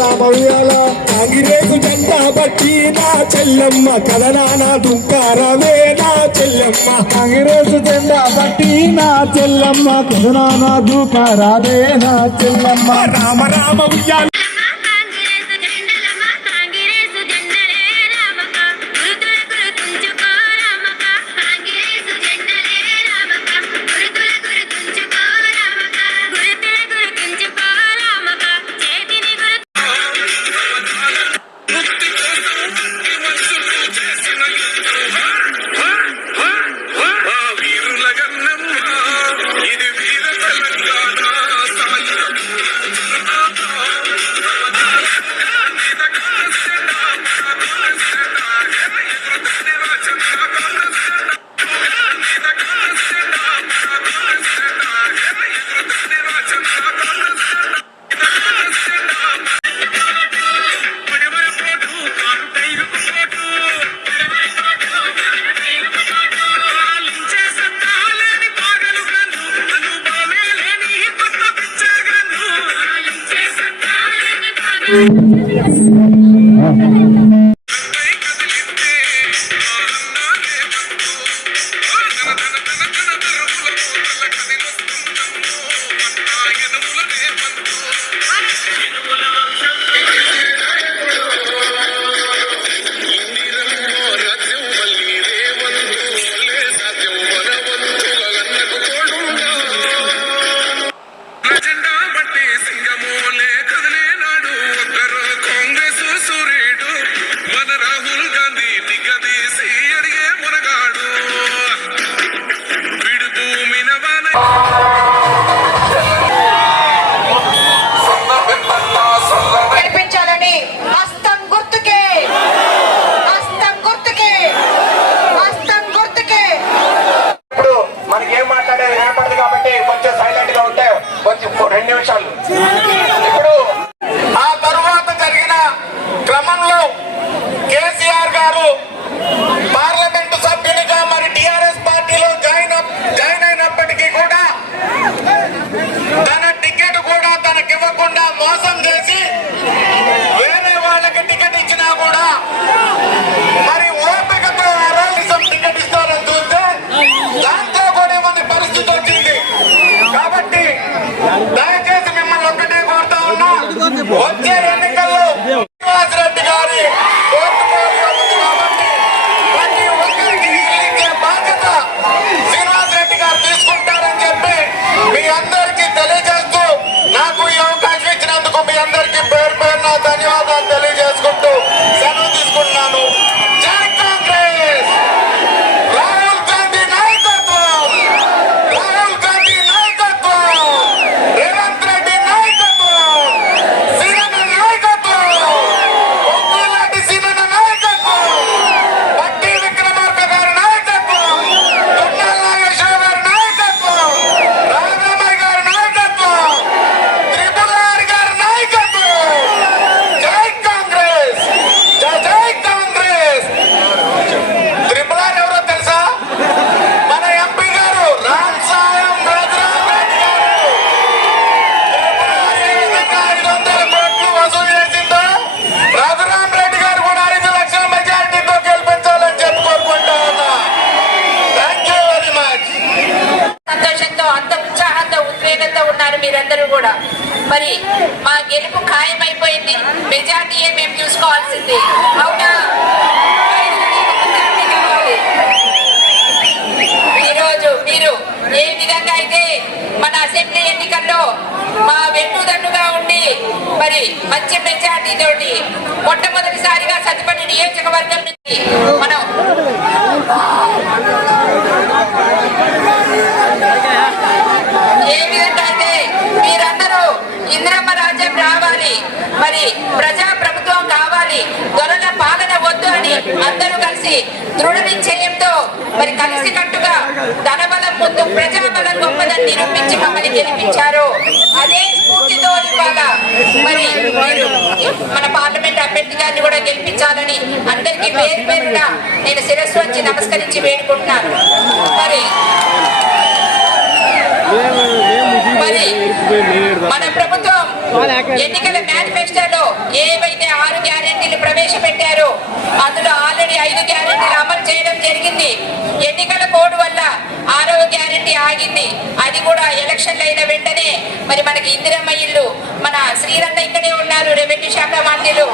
రామ ఉయ్యాల కాంగిరేసు జెండా బట్టి నా చెల్లెమ్మ కదనాన దుంకారమే నా చెల్లెమ్మ కాంగ్రెస్ జెండా బట్టి నా చెల్లెమ్మ కదనాన దుంకారమే నా చెల్లెమ్మ రామ రామ ఉయ్యాల ఇప్పుడు ఆ తరువాత జరిగిన క్రమంలో కేసీఆర్ గారు పార్లమెంటు సభ్యునిగా మరి టిఆర్ఎస్ పార్టీలో జాయిన్ అయినప్పటికీ కూడా తన టికెట్ కూడా తనకివ్వకుండా మోసం చేసి వేరే వాళ్ళకి టికెట్ ఇచ్చినా కూడా మరి ఓపికతో టికెట్ ఇస్తారని చూస్తే దాంతో కూడా మన పరిస్థితి వచ్చింది. కాబట్టి దయచేసి మిమ్మల్ని ఒక్కటే కోరుతా ఉన్నా, వచ్చే ఎన్నికల్లో శ్రీనివాస్ రెడ్డి గారి పోర్టుఫోలియో ఉంది కాబట్టి ప్రతి ఒక్కరికి ఇచ్చే బాధ్యత శ్రీనివాస్ రెడ్డి గారు తీసుకుంటారని చెప్పి మీ అందరికీ తెలియజేస్తూ నాకు ఈ అవకాశం ఇచ్చినందుకు మీ అందరికీ పేరు పేరున ధన్యవాదాలు తెలియజేసుకుంటూ సెలవు తీసుకుంటున్నాను. జై కాంగ్రెస్! రాహుల్ గాంధీ నాయకత్వం! రాహుల్ గాంధీ నాయకత్వం! రేవంత్ రెడ్డి నాయకత్వం! సీనన్న నాయకత్వం! ఒంగోలాంటి సీనన్న నాయకత్వం! పట్టి విక్రమార్క గారి నాయకత్వం! తుమ్మల నాగేశ్వర గారి నాయకత్వం! రామరామయ్య గారి నాయకత్వం! త్రిపుల్ ఆర్ గారి నాయకత్వం! జై కాంగ్రెస్! జై జై కాంగ్రెస్! త్రిపుల్ ఆర్ ఎవరో తెలుసా? మన ఎంపీ గారు రామ్ సాయం రఘురామరెడ్డి గారు. త్రిపుల్ ఆర్ ఏ విధంగా 500 కోట్లు వసూలు చేసిందో రఘురామరెడ్డి గారు కూడా 5 లక్షల మెజారిటీతో గెలిపించాలని చెప్పి కోరుకుంటా ఉన్నా. Thank you very much. సంతోషంతో అంత ఉత్సాహంతో ఉద్వేగంతో ఉన్నారు మీరందరూ కూడా. మరి మా గెలుపు ఖాయమైపోయింది, మెజార్టీయే మేము చూసుకోవాల్సింది. అవునా? 5 లక్షల మెజార్టీ కావాలి. ఈరోజు మీరు ఏ విధంగా అయితే మన అసెంబ్లీ ఎన్నికల్లో మా వెన్నుదన్నుగా ఉండి మరి మంచి మెజార్టీ తోటి మొట్టమొదటిసారిగా సత్తుపల్లి నియోజకవర్గం నుంచి మనం ఏ విధంగా అయితే మీరందరూ ఇందిరమ్మ రాజ్యం రావాలి, మరి ప్రజా ప్రభుత్వం కావాలి, దొరల పాలన వద్దు అని అందరూ కలిసి దృఢ నిశ్చయంతో మరి కలిసి కట్టుగా ధనబలం ముందు ప్రజాబలం గొప్పదని నిరూపించి మమ్మల్ని గెలిపించారు. అదే స్ఫూర్తితో ఇవాళ మరి మీరు మన పార్లమెంట్ అభ్యర్థి గారిని కూడా గెలిపించాలని అందరికీ పేరు పేరుగా నేను శిరస్సు వచ్చి నమస్కరించి వేడుకుంటున్నాను. మరి మన ప్రభుత్వం ఎన్నికల మేనిఫెస్టో మేనిఫెస్టోలో ఏవైతే 6 గ్యారెంటీలు ప్రవేశపెట్టారో అందులో ఆల్రెడీ 5 గ్యారెంటీలు అమలు చేయడం జరిగింది. ఎన్నికల కోడ్ వల్ల 6వ గ్యారెంటీ ఆగింది. అది కూడా ఎలక్షన్లు అయిన వెంటనే మరి మనకి ఇందిరమ్మ ఇల్లు, మన శ్రీరంగ ఇక్కడే ఉన్నారు రెవెన్యూ శాఖ మంత్రులు,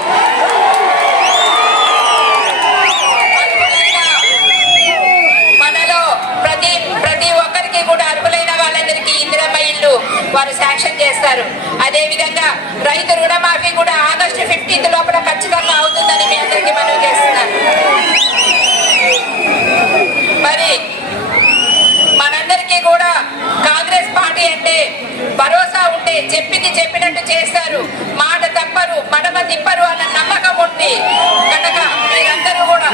మనలో ప్రతి ఒక్కరికి కూడా అర్హులైన వాళ్ళందరికీ ఇందిరమ్మ ఇల్లు వారు శాంక్షన్ చేస్తారు. అదే విధంగా రైతు రుణమాఫీ కూడా ఆగస్టు 15 లోపల ఖచ్చితంగా అవుతుందని మీ అందరికీ మనవి చేస్తున్నాను. మరి మనందరికీ కూడా కాంగ్రెస్ పార్టీ అంటే భరోసా ఉంటే చెప్పింది చెప్పినట్టు చేస్తారు, మాట తప్పరు, మడమ తిప్పరు అన్న నమ్మకం ఉంది కనుక మీరందరూ కూడా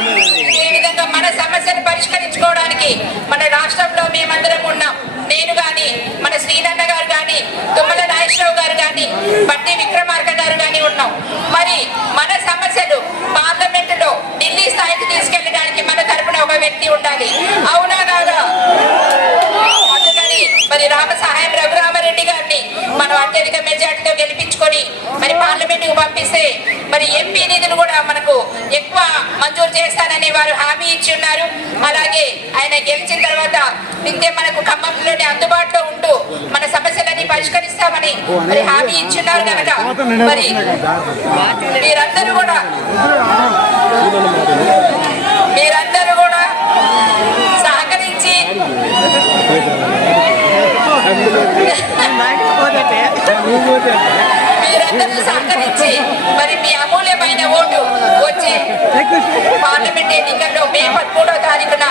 ఏ విధంగా మన సమస్యను పరిష్కరించుకోవడానికి మన రాష్ట్రంలో మేమందరం ఉన్నాం. నేను గాని, మన శ్రీనన్న గారు గాని, తుమ్మల నాగేశ్వరరావు గారు గాని, బట్టి విక్రమార్క గారు గాని ఉన్నాం. మరి మన సమస్యలు పార్లమెంటులో ఢిల్లీ స్థాయికి తీసుకెళ్ళడానికి మన తరపున ఒక వ్యక్తి ఉండాలి. అవునా కాదా? అందుకని మరి రామసహాయం రఘురామరెడ్డి గారిని మనం అత్యధిక మెజార్టీతో గెలిపించుకొని మరి పార్లమెంటుకు పంపిస్తే మరి ఎంపీ నిధులు కూడా మనకు ఎక్కువ మంజూరు చేస్తానని వారు హామీ ఇచ్చి ఉన్నారు. అలాగే ఆయన గెలిచిన తర్వాత నిత్యం మనకు ఖమ్మంలోనే అందుబాటులో ఉంటూ మన సమస్యలన్నీ పరిష్కరిస్తామని మరి హామీ ఇచ్చున్నారు కనుక మరి మీరందరూ కూడా సహకరించి మరి మీ అమూల్యమైన ఓటు వచ్చే పార్లమెంట్ ఎన్నికల్లో మే 13వ తారీఖున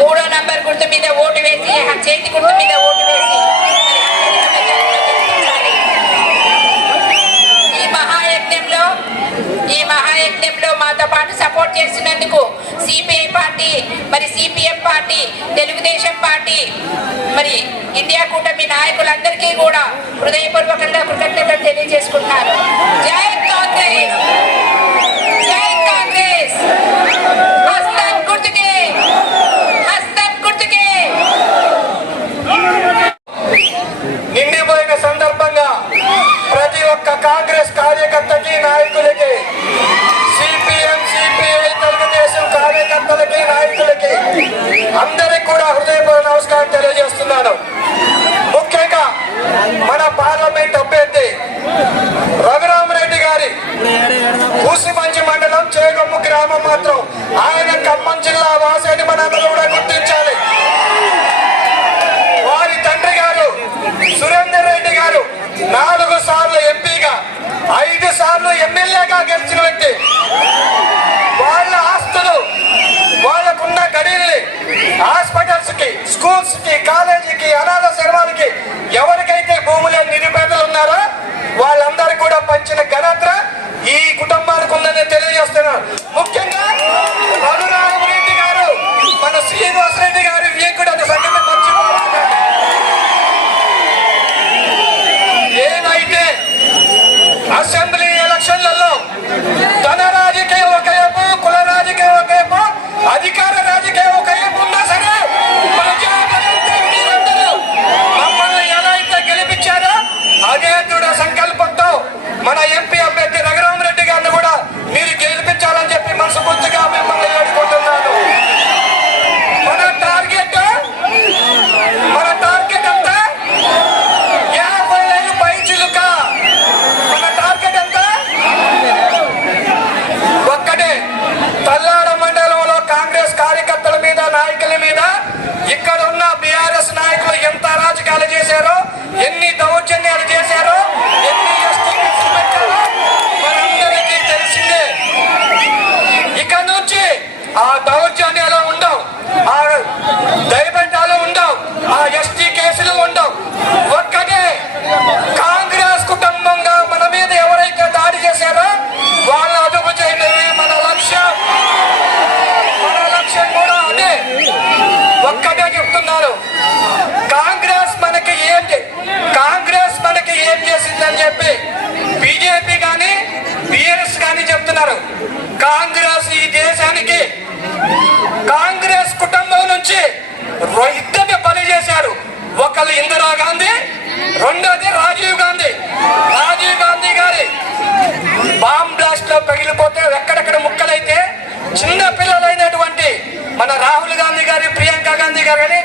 3వ నంబర్ గుర్తు మీద ఓటు వేసి, చేతి గుర్తు మీద ఓటు వేసి ఈ మహాయజ్ఞంలో మాతో పాటు సపోర్ట్ చేస్తున్నందుకు సిపిఐ పార్టీ, మరి సిపిఎం పార్టీ, తెలుగుదేశం పార్టీ, మరి ఇండియా కూటమి నాయకులందరికీ కూడా హృదయపూర్వకంగా కృతజ్ఞతలు తెలియజేసుకుంటున్నారు. జై కాంగ్రెస్, జై కాంగ్రెస్. హస్తం గుర్తుకే, హస్తం గుర్తుకే. నిండిపోయిన సందర్భంగా ప్రతి ఒక్క కాంగ్రెస్ కార్యకర్తకి, నాయకులకి, సిపిఎం, సిపిఐ, తెలుగుదేశం కార్యకర్తలకి, నాయకులకి అందరికి కూడా హృదయపూర్వక నమస్కారం తెలియజేస్తున్నాను. ముఖ్యంగా మన పార్లమెంట్ అభ్యర్థి రఘురామరెడ్డి గారి కూసిమంచి మండలం చేగొమ్ము గ్రామం మాత్రం ఆయన ఖమ్మం జిల్లా వాసని మనందరూ కూడా గుర్తించాలి. వారి తండ్రి గారు సురేందర్ రెడ్డి గారు 4 సార్లు ఎంపీగా, 5 సార్లు ఎమ్మెల్యేగా గెలిచిన వ్యక్తి. వాళ్ళ ఆస్తులు, వాళ్ళకున్న గడిల్ని హాస్పిటల్స్ కి, స్కూల్స్ కి, కాలేజీకి, అనాథ శర్వాలకి ఎవరికైతే భూములు నిరుపేదలు ఉన్నారో వాళ్ళందరూ కూడా పంచిన ఘనత ఈ కుటుంబానికి ఉందని తెలియజేస్తున్నారు. ముఖ్యంగా రఘురామరెడ్డి గారు, మన శ్రీనివాస్ రెడ్డి గారు వీకుడు అనే సంగతి మర్చిపోవాలి. ఏదైతే అసెంబ్లీ ఎలక్షన్లలో ధన రాజకీయం ఒకవైపు, కుల రాజకీయం ఒకవైపు, అధికార రాజకీయం ఒకవైపు ఉన్నా సరే మీరందరూ మమ్మల్ని ఎలా అయితే గెలిపించారో అదే దృఢ సంకల్పంతో మన ఎంపీ అభ్యర్థి రఘురామరెడ్డి గారిని కూడా మీరు గెలిపించాలని చెప్పి మనస్ఫూర్తిగా మిమ్మల్ని వేడుకుంటున్నాను. మన టార్గెట్ అంతా 50,000 పైచిలుక. మన టార్గెట్ అంతా ఒక్కటే. తల్లాడ మండలంలో కాంగ్రెస్ కార్యకర్తల మీద, నాయకుల మీద ఇక్కడ ఉన్న బీఆర్ఎస్ నాయకులు ఎంత రాజకీయాలు చేశారో, ఎన్ని దౌర్జన్యాలు చేశారో, ఎన్ని ఎస్టీ కేసులు పెట్టారో మనందరికీ తెలిసిందే. ఇక నుంచి ఆ దౌర్జన్యాలు ఉండవు, ఆ దైవంతాలు ఉండవు, ఆ ఎస్టీ కేసులు ఉండవు. ఒక్కటే కాంగ్రెస్ కుటుంబంగా మన మీద ఎవరైతే దాడి చేశారో వాళ్ళ అదుపు చేయడమే మన లక్ష్యం. మన లక్ష్యం కూడా అదే. ఒక్కటే చెప్తున్నారు, కాంగ్రెస్ మనకి ఏం చేసిందని చెప్పి బీజేపీ కానీ, బిఆర్ఎస్ కానీ చెప్తున్నారు. కాంగ్రెస్ ఈ దేశానికి, కాంగ్రెస్ కుటుంబం నుంచి ఇద్దరిని పని చేశారు. ఒకళ్ళు ఇందిరాగాంధీ, రెండోది రాజీవ్ గాంధీ. రాజీవ్ గాంధీ గారి పగిలిపోతే ఎక్కడెక్కడ ముక్కలైతే చిన్న పిల్లలైనటువంటి మన రాహుల్ గాంధీ గారి, ప్రియాంక గాంధీ గారు కానీ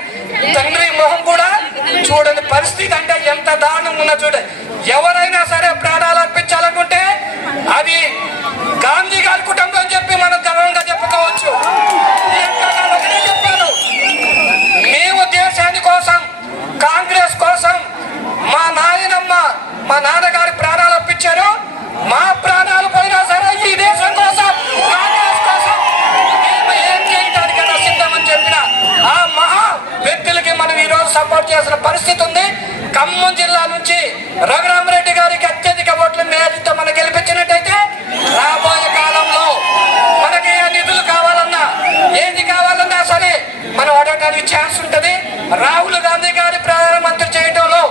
తండ్రి మొహం కూడా చూడని పరిస్థితి. అంటే ఎంత దారుణం ఉన్నా చూడండి. ఎవరైనా సరే ప్రాణాలు అర్పించాలనుకుంటే అది గాంధీ గారి కుటుంబం అని చెప్పి మనం గర్వంగా చెప్పుకోవచ్చు. ప్రియాంక గారు ఒకటే చెప్పారు, మేము దేశాని కోసం, కాంగ్రెస్ కోసం మా నాయనమ్మ, మా నాన్నగారి ప్రాణాలు అర్పించారు. మా ప్రాణాలు పోయినా సరే ఈ దేశం కోసం, కాంగ్రెస్ కోసం మేము ఏం చేయడానికైనా సిద్ధమని చెప్పిన ఆ మహా వ్యక్తులకి మనం ఈ రోజు సపోర్ట్ చేసిన పరిస్థితి ఉంది. ఖమ్మం జిల్లా నుంచి రఘురామరెడ్డి గారికి అత్యధిక ఓట్ల మేరతో మనం గెలిపించినట్టయితే రాబోయే కాలంలో మనకి ఏ నిధులు కావాలన్నా, ఏది కావాలన్నా సరే మనం అడగడానికి ఛాన్స్ ఉంటుంది. రాహుల్ గాంధీ గారి ప్రధానమంత్రి చేయడంలో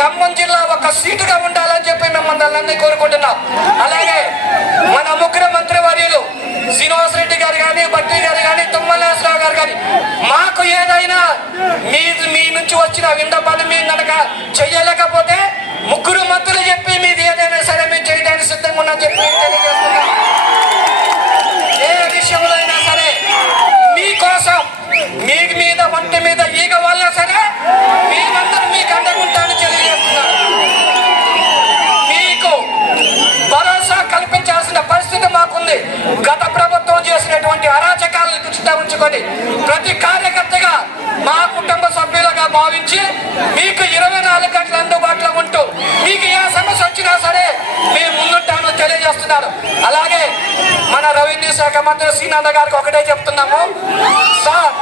ఖమ్మం జిల్లా ఒక సీటుగా ఉండాలని చెప్పి మిమ్మల్ని అందరినీ కోరుకుంటున్నాం. అలాగే మన ముఖ్యమంత్రి వర్యులు శ్రీనివాస్ రెడ్డి గారు కానీ, భట్టి గారు కానీ, తుమ్మల నాగేశ్వరరావు గారు కానీ మాకు ఏదైనా మీ నుంచి వచ్చిన విన్నపాలు మేము కనుక చెయ్యలేకపోతే ముగ్గురు మంత్రులు చెప్పి మీది ఏదైనా సరే మేము చేయడానికి సిద్ధంగా ఉన్నా చెప్పి తెలియజేస్తున్నాం. ఏ విషయంలో అయినా సరే మీకోసం, మీ మీద వంటి మీద ఈగ వల్ల సరే మేమందరం మీకు అండగుంటామని తెలియజేస్తున్నాం. మీకు భరోసా కల్పించాల్సిన పరిస్థితి మాకుంది. గత ప్రభుత్వం చేసినటువంటి అరాచకాలను దృష్టిలో ఉంచుకొని ప్రతి కార్యకర్తగా మా కుటుంబ సభ్యులుగా భావించి మీకు 24 గంటలు అందుబాటులో ఉంటూ మీకు ఏ సమస్య వచ్చినా సరే మేము ముందుంటామని తెలియజేస్తున్నారు. అలాగే మన రెవెన్యూ శాఖ మంత్రి శ్రీనంద గారికి ఒకటే చెప్తున్నాము, సార్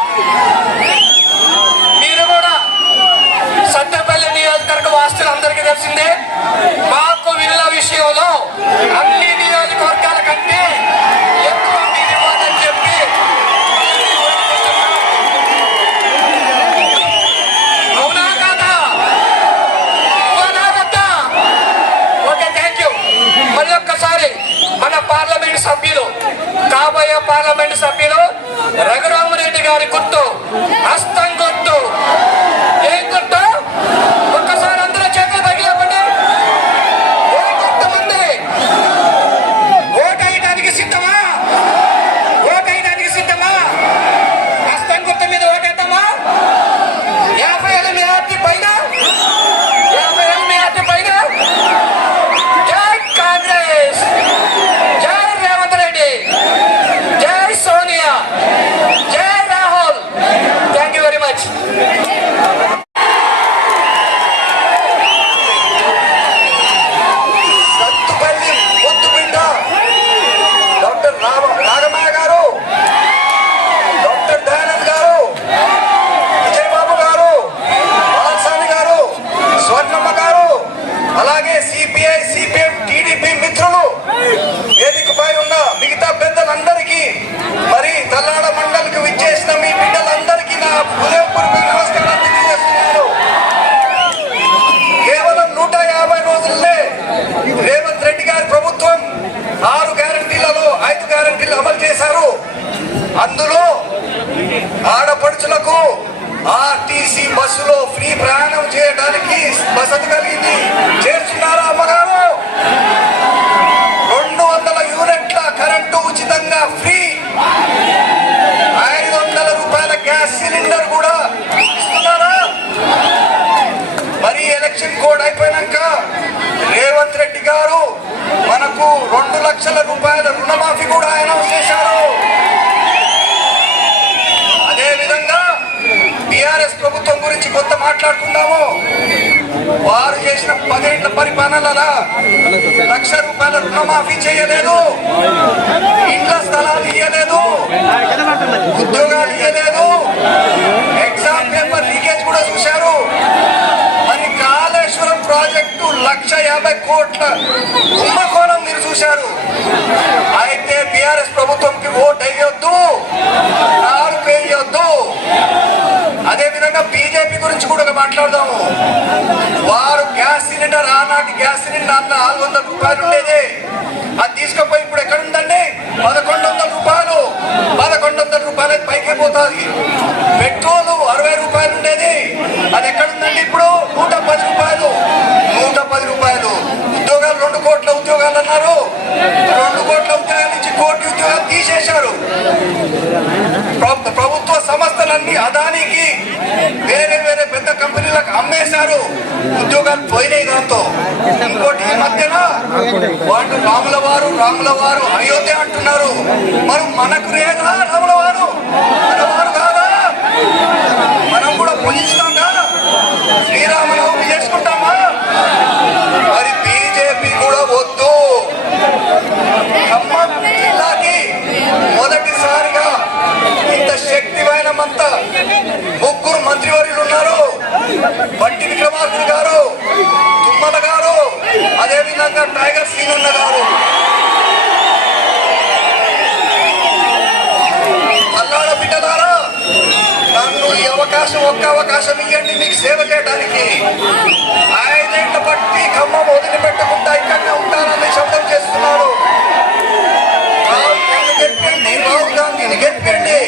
మీరు కూడా సత్తెపల్లి నియోజకవర్గ వాస్తులు అందరికీ తెలిసిందే. మాకు వీళ్ళ విషయంలో అన్ని నియోజకవర్గాల కంటే ఎక్కువ మీరు ఇవ్వాలని చెప్పి అవునా కాదా? ఇవ్వనా వద్దా? Okay, thank you. మరి ఒక్కసారి మన పార్లమెంట్ సభ్యులు, కాబోయే పార్లమెంట్ సభ్యులు రఘురామరెడ్డి గారి గుర్తు హస్తం గుర్తు. ఏం గుర్తు? ఒక్కసారి అందరూ చేతులు పైకి లేపండి. కొంతమంది ఓటు వేయడానికి సిద్ధమా? ఓటు వేయడానికి సిద్ధమా? హస్తం గుర్తు మీద ఓటేద్దామా? 50,000 మెజార్టీ పైన, 50,000 మెజార్టీ పైన. జై కాంగ్రెస్, జై రేవంత్ రెడ్డి, జై సోనియా, జై Rahul. Thank you very much. Sathupalli ముద్దుబిడ్డ డాక్టర్ నాగమయ్య గారు, డాక్టర్ దయానంద్ గారు, విజయబాబు గారు, బాలస్వామి గారు, స్వర్ణమ్మ గారు, అలాగే సిపిఐ, సిపిఎం, టీడీపీ మిత్రులు, వేదికపై ఉన్న మిగతా పెద్దలందరికీ, మరి తల్లాడ మండలికి విచ్చేసిన మీ బిడ్డలందరికీ నా హృదయపూర్వక నమస్కారాలు తెలియజేస్తున్నాను. కేవలం 150 రోజుల్లో రేవంత్ రెడ్డి గారి ప్రభుత్వం 6 గ్యారంటీలలో 5 గ్యారంటీలు అమలు చేశారు. అందులో ఆడపడుచులకు ఆర్టీసీ బస్సులో ఫ్రీ ప్రయాణం చేయడానికి వసతి కలిగింది. చేస్తున్నారా అమ్మగారు? 200 యూనిట్ల కరెంటు ఉచితంగా ఫ్రీ, 500 రూపాయల గ్యాస్ సిలిండర్ కూడా ఇస్తున్నారా? మరి ఎలక్షన్ కోడ్ అయిపోయినాక రేవంత్ రెడ్డి గారు మనకు 2 లక్షల రూపాయల రుణమాఫీ కూడా అనౌన్స్ చేశారు. అదేవిధంగా టిఆర్ఎస్ ప్రభుత్వం గురించి కొంత మాట్లాడుకుందాము. వారు చేసిన 10 ఏళ్ల పరిపాలనలో 1 లక్ష రూపాయల రుణమాఫీ చేయలేదు, ఇండ్ల స్థలాలు ఇయ్యలేదు, ఉద్యోగాలు ఇయ్యలేదు, ఎగ్జామ్ పేపర్ లీకేజ్ కూడా చూశారు. మరి కాళేశ్వరం ప్రాజెక్టు 1,50 కోట్ల కుంభకోణం మీరు చూశారు. అయితే టిఆర్ఎస్ ప్రభుత్వంకి ఓటు వేయొద్దు, నాలుగు వేయొద్దు. అదేవిధంగా బీజేపీ గురించి కూడా మాట్లాడదాము. వారు గ్యాస్ సిలిండర్, ఆనాటి గ్యాస్ సిలిండర్ 400 రూపాయలు ఉండేది, అది తీసుకుపోయి ఇప్పుడు ఎక్కడ ఉందండి? 1,100 రూపాయలు. 1,100 రూపాయలకి పైకి పోతుంది. పెట్రోలు 60 రూపాయలు ఉండేది, అది ఎక్కడుందండి ఇప్పుడు? 110 రూపాయలు. 110 రూపాయలు. ఉద్యోగాలు 2 కోట్ల ఉద్యోగాలు అన్నారు. 2 కోట్ల ఉద్యోగాలు తీసేశారు. ప్రభుత్వ సంస్థలన్నీ అదానికి వేరే వేరే పెద్ద కంపెనీలకు అమ్మేశారు. ఉద్యోగాలు పోయినాయి దాంతో. ఇంకోటి ఈ మధ్యన వాళ్ళు రాముల వారు అయోధ్య అంటున్నారు. మరి మనకు లేదా రాముల వారు? మన వారు కాదా? మనం కూడా పూజిస్తాం కదా, శ్రీరామనవమి చేసుకుంటామా? మరి బీజేపీ కూడా వద్దు. ఖమ్మం జిల్లాకి మొదటిసారిగా ఇంత శక్తివంతమంతా ముగ్గురు మంత్రివర్యులు ఉన్నారు. బట్టి విక్రమార్కుడు గారు, తుమ్మల గారు, అదేవిధంగా టైగర్ సింగ్ గారు. అల్లాడ బిడ్డలారా, నన్ను ఈ ఒక్క అవకాశం ఇవ్వండి మీకు సేవ చేయడానికి. 5 ఏళ్ల బట్టి ఖమ్మం వదిలిపెట్టకుండా ఇక్కడనే ఉంటానని శబ్దం చేస్తున్నారు. రాహుల్ గాంధీని గెలిపండి.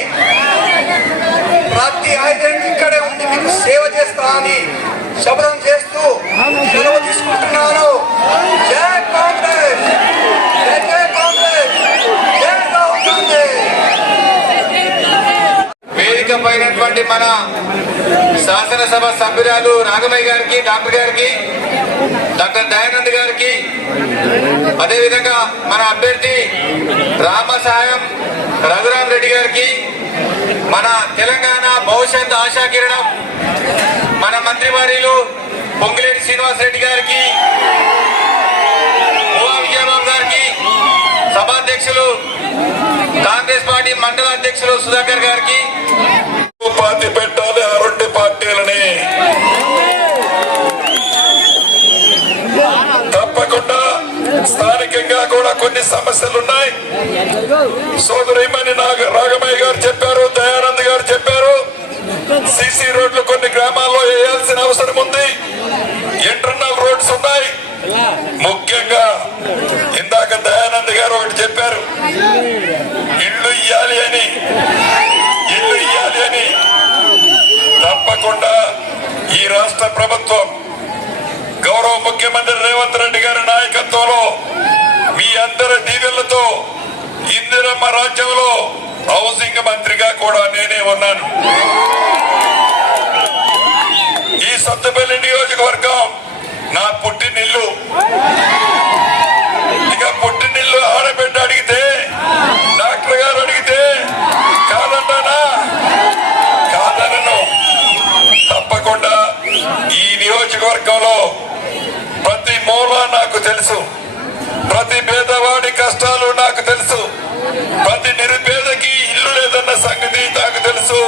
ప్రతి 5 ఏళ్ళు ఇక్కడే ఉండి మీకు సేవ చేస్తా అని శబ్దం చేస్తూ సెలవు తీసుకుంటున్నాను. జై కాంగ్రెస్, జై కాంగ్రెస్, జై రాహుల్ గాంధీ. వేదిక పైనటువంటి మన శాసనసభ సభ్యురాలు రాఘమయ్య గారికి, డాక్టర్ దయానంద్ గారికి, అదేవిధంగా మన అభ్యర్థి రామసాయం రఘురాం రెడ్డి గారికి, మన తెలంగాణ భవిష్యత్ ఆశాకిరణం మన మంత్రివర్యులు పొంగిలేటి శ్రీనివాస్ రెడ్డి గారికి, ఓవా విజయబాబు గారికి, సభాధ్యక్షులు కాంగ్రెస్ పార్టీ మండల అధ్యక్షులు సుధాకర్ గారికి, పార్టీ పెట్టాలి. ఆ 2 పార్టీలని తప్పకుండా స్థానికంగా కూడా కొన్ని సమస్యలు ఉన్నాయి. సోదరిమణి రాఘమయ్య గారు చెప్పారు, దయానంద్ గారు చెప్పారు. సిసి రోడ్లు కొన్ని గ్రామాల్లో వేయాల్సిన అవసరం ఉంది. ఇంటర్నల్ రోడ్స్ ఉన్నాయి. ముఖ్యంగా ఇందాక దయానంద్ గారు ఒకటి చెప్పారు, ఇల్లు ఇయ్యాలి అని. తప్పకుండా ఈ రాష్ట్ర ప్రభుత్వం గౌరవ ముఖ్యమంత్రి రేవంత్ రెడ్డి గారి నాయకత్వంలో మీ అందరి దీవెనలతో ఇందిరమ్మ రాజ్యంలో హౌసింగ్ మంత్రిగా కూడా నేనే ఉన్నాను. ఈ సత్తుపల్లి నియోజకవర్గం నా పుట్టినిల్లు. ఇక పుట్టినిల్లు ఆడబిడ్డ అడిగితే, డాక్టర్ గారు అడిగితే కాదంటానా? కాదనను. తప్పకుండా ఈ నియోజకవర్గంలో ప్రతి మూల నాకు తెలుసు. ప్రతి పేదవాడి కష్టాలు నాకు తెలుసు. ప్రతి నిరుపేదకి ఇల్లు లేదన్న సంగతి నాకు తెలుసు.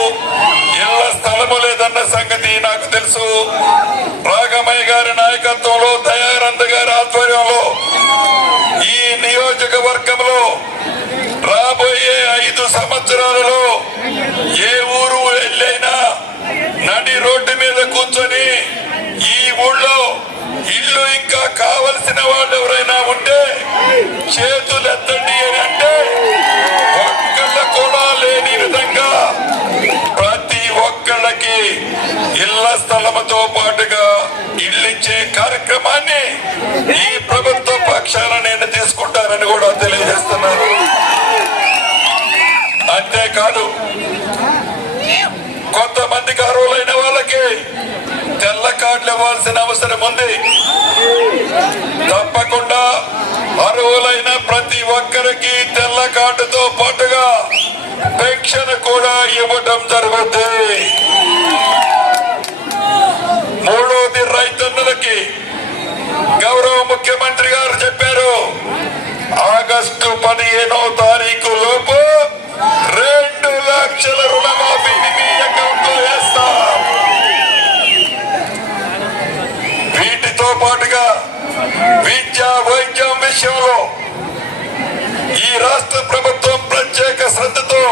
ఇళ్ల స్థలము లేదన్న సంగతి నాకు తెలుసు. రాఘమయ్య గారి నాయకత్వంలో, దయానంద్ గారి ఆధ్వర్యంలో ఈ నియోజకవర్గంలో రాబోయే 5 సంవత్సరాలలో ఏ ఊరు వెళ్ళైనా నడి రోడ్డు మీద కూర్చొని ఈ ఊళ్ళో ఇల్లు ఇంకా కావలసిన వాళ్ళు ఎవరైనా ఉంటే చేతులు ఎత్తండి అని అంటే ఒక్కళ్ళ కూడా లేని విధంగా ప్రతి ఒక్కళ్ళకి ఇళ్ల స్థలముతో పాటుగా ఇల్లిచ్చే కార్యక్రమాన్ని ఈ ప్రభుత్వ పక్షాన నేను తీసుకుంటానని కూడా తెలియజేస్తున్నాను. అంతేకాదు, కొంతమందికి అర్హులైన వాళ్ళకి తెల్ల కార్డులు ఇవ్వాల్సిన అవసరం ఉంది. తప్పకుండా అర్హులైన ప్రతి ఒక్కరికి తెల్ల కార్డుతో పాటుగా పెన్షన్ కూడా ఇవ్వడం జరుగుతుంది. 3వది రైతన్నులకి గౌరవ ముఖ్యమంత్రి గారు చెప్పారు, ఆగస్టు 15వ తారీఖు లోపు 2 లక్షల రుణమాఫీని మీ అకౌంట్ లో వేస్తాం. వీటితో పాటుగా విద్యా వైద్యం విషయంలో ఈ రాష్ట్ర ప్రభుత్వం ప్రత్యేక శ్రద్ధతో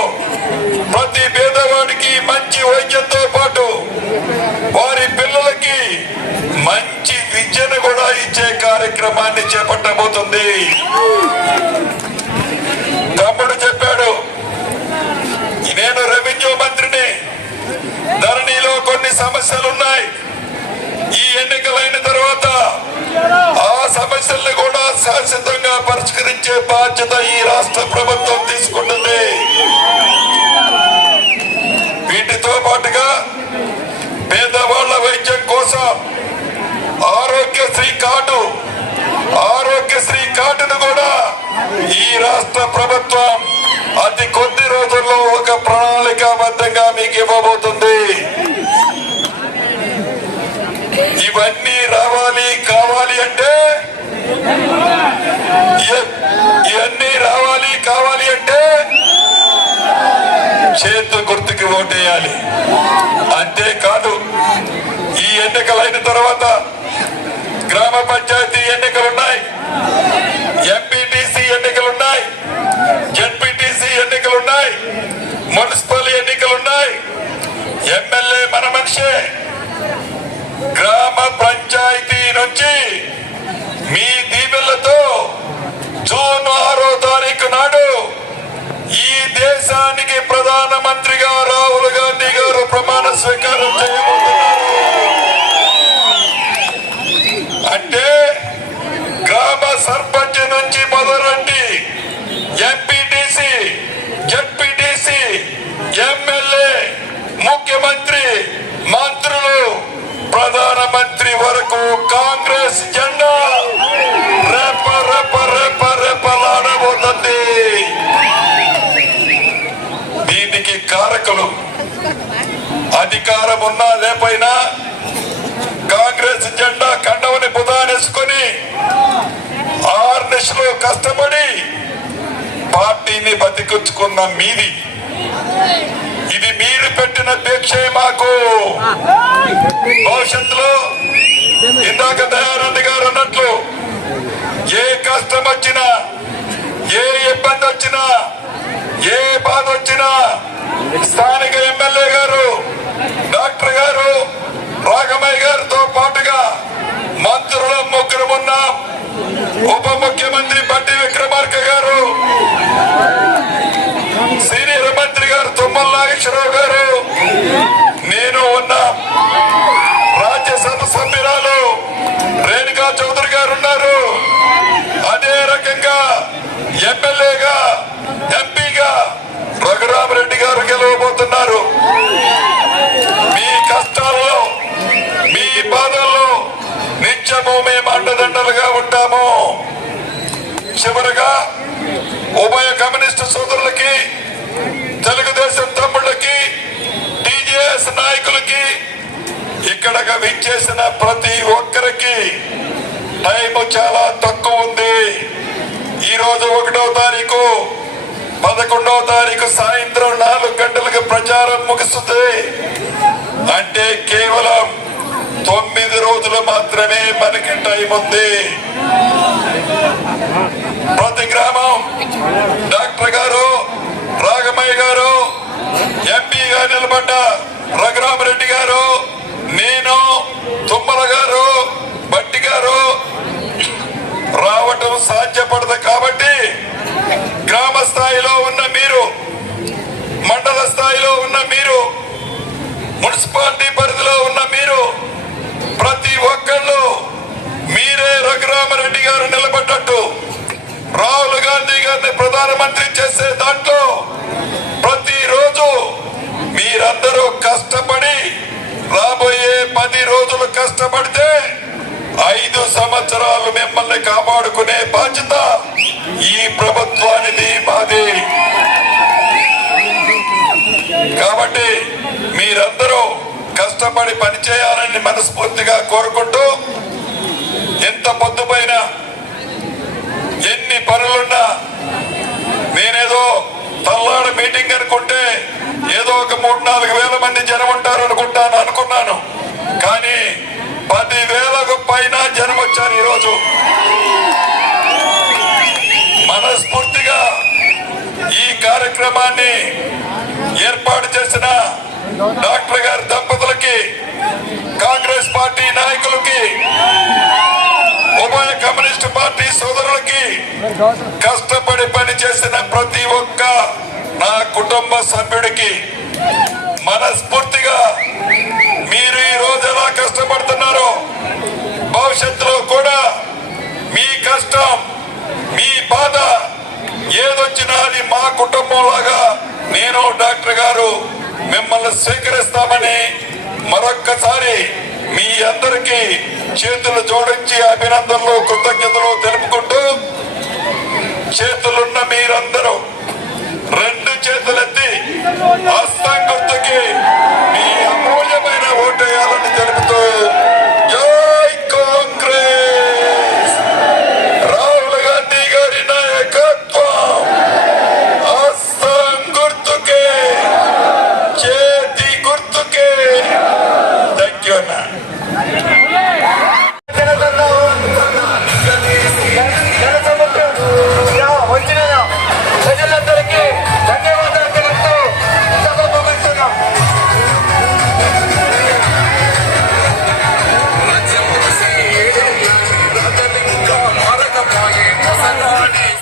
ప్రతి పేదవాడికి మంచి వైద్యంతో పాటు వారి పిల్లలకి మంచి విద్యను కూడా ఇచ్చే కార్యక్రమాన్ని చేపట్టబోతుంది. తమ్ముడు చెప్పాడు, నేను రెవెన్యూ మంత్రిని, ధరణిలో కొన్ని సమస్యలు ఉన్నాయి. ఈ ఎన్నికలైన తర్వాత ఆ సమస్యల్ని కూడా శాశ్వతంగా పరిష్కరించే బాధ్యత ఈ రాష్ట్ర ప్రభుత్వం తీసుకుంటుంది. పనిచేయాలి. అంతేకాదు ఈ ఎన్నికలైన తర్వాత గ్రామ పంచాయతీ ఎన్నికలున్నాయి, ఎంపీటీసీ ఎన్నికలున్నాయి, జెడ్పీటీసీ ఎన్నికలున్నాయి, మున్సిపల్ ఎన్నికలున్నాయి. ఎమ్మెల్యే మన మనిషే. గ్రామ పంచాయతీ నుంచి మీ దీవెనలతో జూన్ 6వ తారీఖు నాడు ఈ దేశానికి ప్రధానమంత్రిగా రాహుల్ గాంధీ గారు ప్రమాణ స్వీకారం చేయబోతున్నారు. అంటే గ్రామ సర్పంచ్ నుంచి మొదలండి ఎంపీటీసీ, జెడ్పీటీసీ, ఎమ్మెల్యే, ముఖ్యమంత్రి, మంత్రులు, ప్రధానమంత్రి వరకు కాంగ్రెస్ జెండా రెప రెప రెప రెపలాడబోతుంది. దీనికి కారకులు అధికారం ఉన్నా లేకపోయినా కాంగ్రెస్ జెండా కండవని బుధానేసుకొని 6 నెలలు కష్టపడి పార్టీని బతికించుకున్న మీది. ఇది మీరు పెట్టిన దీక్షే మాకు. భవిష్యత్తులో ఇందాక దయానంద్ గారు అన్నట్లు ఏ కష్టం వచ్చినా, ఏ ఇబ్బంది వచ్చినా, ఏ బాధ వచ్చినా స్థానిక ఎమ్మెల్యే గారు, డాక్టర్ గారు, రాఘమయ్య గారితో పాటుగా మంత్రుల 3 ఉన్నాం. ఉప ముఖ్యమంత్రి బట్టి విక్రమార్క గారు, సీనియర్ మంత్రి గారు తుమ్మల నాగేశ్వరరావు గారు, నేను ఉన్నా. రాజ్యసభ సభ్యురాలు రేణుకా చౌదరి గారు ఉన్నారు. అదే రకంగా ఎమ్మెల్యేగా, ఎంపీగా రఘురామరెడ్డి గారు గెలవబోతున్నారు. మీ కష్టాల్లో, మీ బాధల్లో నిత్యము మేము అండదండలుగా ఉంటాము. చివరగా ఉభయ కమ్యూనిస్టు సోదరులకి, తెలుగుదేశం తమ్ముళ్ళకి, టీజేఎస్ నాయకులకి, ఇక్కడగా విచ్చేసిన ప్రతి ఒక్కరికి టైం చాలా తక్కువ ఉంది. ఈ రోజు 1వ తారీఖు, 11వ తారీఖు సాయంత్రం 4 గంటలకు ప్రచారం ముగుస్తుంది. అంటే కేవలం 9 రోజులు మాత్రమే మనకి టైం ఉంది. ప్రతి గ్రామం డాక్టర్ గారు, రాఘమయ్య గారు, ఎంపీగా నిలబడ్డ రఘురామరెడ్డి గారు, నేను, తుమ్మల గారు, బట్టి గారు రావటం సాధ్యపడదు. కాబట్టి గ్రామ స్థాయిలో ఉన్న మీరు, మండల స్థాయిలో ఉన్న మీరు, మున్సిపాలిటీ పరిధిలో ఉన్న మీరు, ప్రతి ఒక్కళ్ళు మీరే రఘురామరెడ్డి గారు నిలబడ్డట్టు రాహుల్ గాంధీ గారిని ప్రధానమంత్రి చేసే దాంట్లో ప్రతిరోజు మీరందరూ కష్టపడి రాబోయే 10 రోజులు కష్టపడితే 5 సంవత్సరాలు మిమ్మల్ని కాపాడుకునే బాధ్యత ఈ ప్రభుత్వానిది, మాది. కాబట్టి మీరందరూ కష్టపడి పనిచేయాలని మనస్ఫూర్తిగా కోరుకుంటూ, ఎంత పొద్దుపైన ఎన్ని పనులున్నా, నేనేదో తల్లాడ మీటింగ్ అనుకుంటే ఏదో ఒక 3-4 వేల మంది జనం ఉంటారు అనుకున్నాను. కానీ 10,000కు పైన జనం వచ్చారు ఈరోజు. మనస్ఫూర్తిగా ఈ కార్యక్రమాన్ని ఏర్పాటు చేసిన డాక్టర్ గారి దంపతులకి, కాంగ్రెస్ పార్టీ నాయకులకి, ఉభయ కమ్యూనిస్టు పార్టీ సోదరులకి, కష్టపడి పని చేసిన ప్రతి ఒక్క నా కుటుంబ సభ్యుడికి మనస్ఫూర్తిగా మీరు ఈ రోజు ఎలా కష్టపడుతున్నారో భవిష్యత్తులో కూడా మీ కష్టం, మీ బాధ ఏదొచ్చినా అది మా కుటుంబంలాగా నేను, డాక్టర్ గారు మిమ్మల్ని స్వీకరిస్తామని మరొక్కసారి మీ అందరికీ చేతులు జోడించి అభినందనలు, కృతజ్ఞతలు